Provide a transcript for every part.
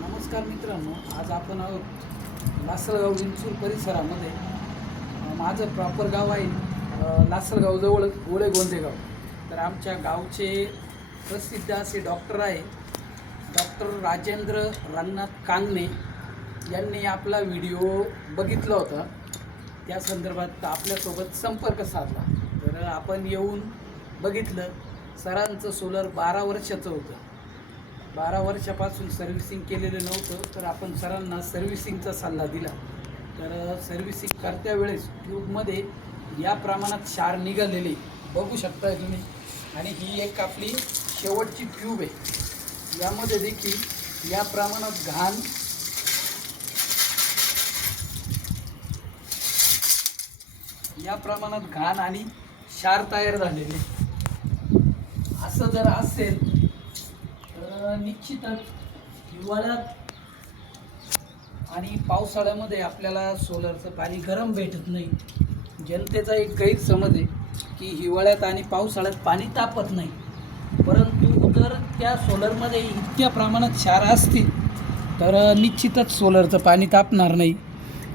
नमस्कार मित्रांनो आज आपण आहोत लासलगाव विंचूर परिसरामध्ये. माझं प्रॉपर गाव आहे लासलगावजवळ गोळे गोंदेगाव तर आमच्या गावचे प्रसिद्ध असे डॉक्टर आहे डॉक्टर राजेंद्र रंगनाथ कांगणे यांनी आपला व्हिडिओ बघितला होता. त्या संदर्भात आपल्यासोबत संपर्क साधला. तर आपण येऊन बघितलं. सरांचं सोलर बारा वर्षाचं होतं. बारा वर्षापासून सर्व्हिसिंग केलेलं नव्हतं तर आपण सरांना सर्व्हिसिंगचा सल्ला दिला. तर सर्व्हिसिंग करत्या वेळेस ट्यूबमध्ये या प्रमाणात शार निघालेले. बघू शकता तुम्ही. आणि ही एक आपली शेवटची ट्यूब आहे. यामध्ये देखील या प्रमाणात घाण या प्रमाणात घाण आणि क्षार तयार झालेले. असं जर असेल तर निश्चितच हिवाळ्यात आणि पावसाळ्यामध्ये आपल्याला सोलरचं पाणी गरम भेटत नाही. जनतेचा एक गैरसमज आहे की हिवाळ्यात आणि पावसाळ्यात पाणी तापत नाही. परंतु जर त्या सोलरमध्ये इतक्या प्रमाणात क्षार असतील तर निश्चितच सोलरचं पाणी तापणार नाही.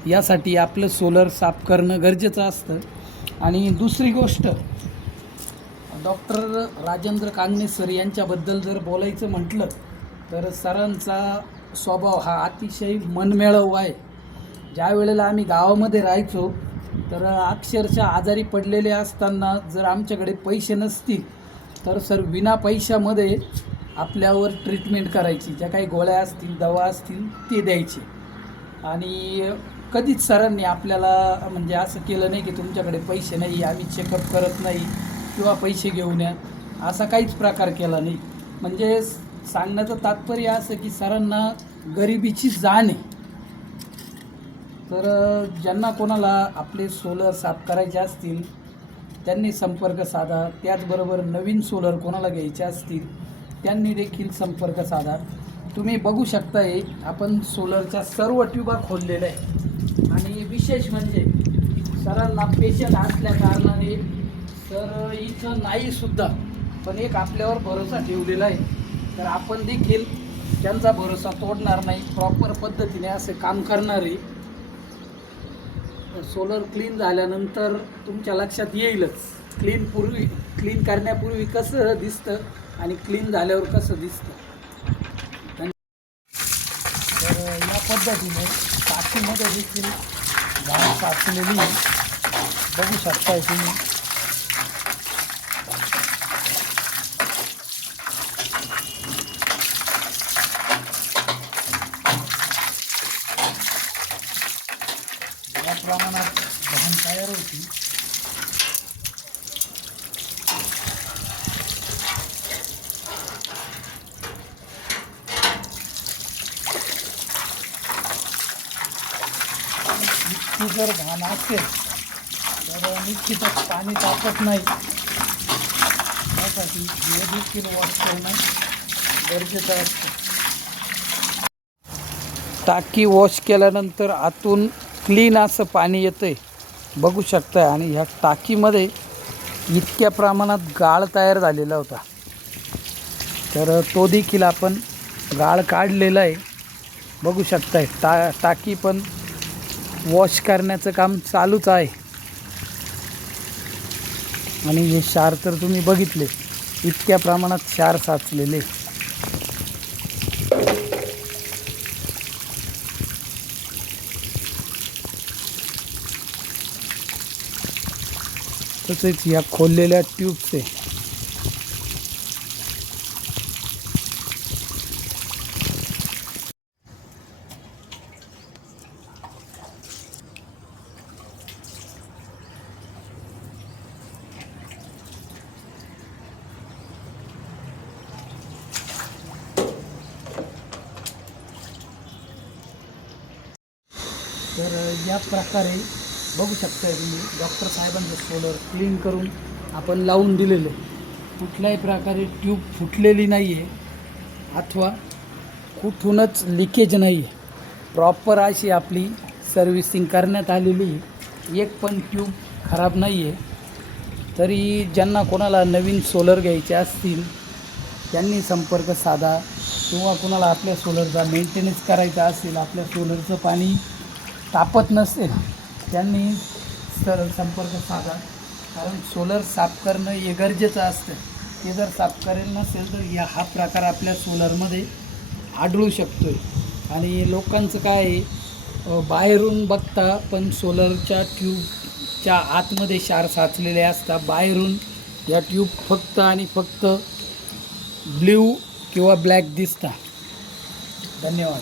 यासाठी आपलं सोलर साफ करणं गरजेचं असतं. आणि दुसरी गोष्ट डॉक्टर राजेंद्र कांगणे सर यांच्याबद्दल जर बोलायचं म्हटलं तर सरांचा स्वभाव हा अतिशय मनमेळव आहे. ज्या वेळेला आम्ही गावामध्ये राहायचो तर अक्षरशः आजारी पडलेले असताना जर आमच्याकडे पैसे नसतील तर सर विना पैशामध्ये आपल्यावर ट्रीटमेंट करायची. ज्या काही गोळ्या असतील दवा असतील ते द्यायची. आणि कधीच सरांनी आपल्याला म्हणजे असं केलं नाही की तुमच्याकडे पैसे नाही आम्ही चेकअप करत नाही किंवा पैसे घेऊन या. असा काहीच प्रकार केला नाही. म्हणजे सांगण्याचं तात्पर्य असं की सरांना गरिबीची जाण आहे. तर ज्यांना कोणाला आपले सोलर साफ करायचे असतील त्यांनी संपर्क साधा. त्याचबरोबर नवीन सोलर कोणाला घ्यायचे असतील त्यांनी देखील संपर्क साधा. तुम्ही बघू शकताय आपण सोलरच्या सर्व ट्यूबा खोललेल्या आहे आणि विशेष म्हणजे सरांना पेशंट असल्या कारणाने तर इथं नाहीसुद्धा पण एक आपल्यावर भरोसा ठेवलेला आहे. तर आपण देखील त्यांचा भरोसा तोडणार नाही. प्रॉपर पद्धतीने असं काम करणार आहे सोलर क्लीन झाल्यानंतर तुमच्या लक्षात येईलच. क्लीन पूर्वी क्लीन करण्यापूर्वी कसं दिसतं आणि क्लीन झाल्यावर कसं दिसतं? तर या पद्धतीने टाकीमध्ये देखील झाड साचलेली बघू शकताय तुम्ही. इतकी जर घाण असेल तर निश्चितच पाणी तापत नाही. त्यासाठी हे देखील वॉश करणं गरजेचं असतं. टाकी वॉश केल्यानंतर आतून क्लीन असं पाणी येतं आहे बघू शकता आणि ह्या टाकीमध्ये इतक्या प्रमाणात गाळ तयार झालेला होता. तर तो देखील आपण गाळ काढलेला आहे. बघू शकताय टा टाकी पण वॉश करण्याचं काम चालूच आहे. आणि हे क्षार तर तुम्ही बघितले इतक्या प्रमाणात क्षार साचलेले. तसेच या खोललेल्या ट्यूबचे तर या प्रकारे बघू शकताय तुम्ही डॉक्टर साहेबांचं सोलर क्लीन करून आपण लावून दिलेलं आहे. कुठल्याही प्रकारे ट्यूब फुटलेली नाही आहे अथवा कुठूनच लिकेज नाही आहे प्रॉपर अशी आपली सर्व्हिसिंग करण्यात आलेली एक पण ट्यूब खराब नाही आहे तरी ज्यांना कोणाला नवीन सोलर घ्यायचे असतील त्यांनी संपर्क साधा. किंवा कोणाला आपल्या सोलरचा मेंटेनन्स करायचा असेल आपल्या सोलरचं पाणी तापत नसेल त्यांनी सरळ संपर्क साधा. कारण सोलर साफ करणं हे गरजेचं असतं. ते जर साफ करेल नसेल तर या हा प्रकार आपल्या सोलरमध्ये आढळू शकतो आहे आणि लोकांचं काय आहे बाहेरून बघता पण सोलरच्या ट्यूबच्या आतमध्ये क्षार साचलेले असतात. बाहेरून या ट्यूब फक्त आणि फक्त ब्ल्यू किंवा ब्लॅक दिसता धन्यवाद.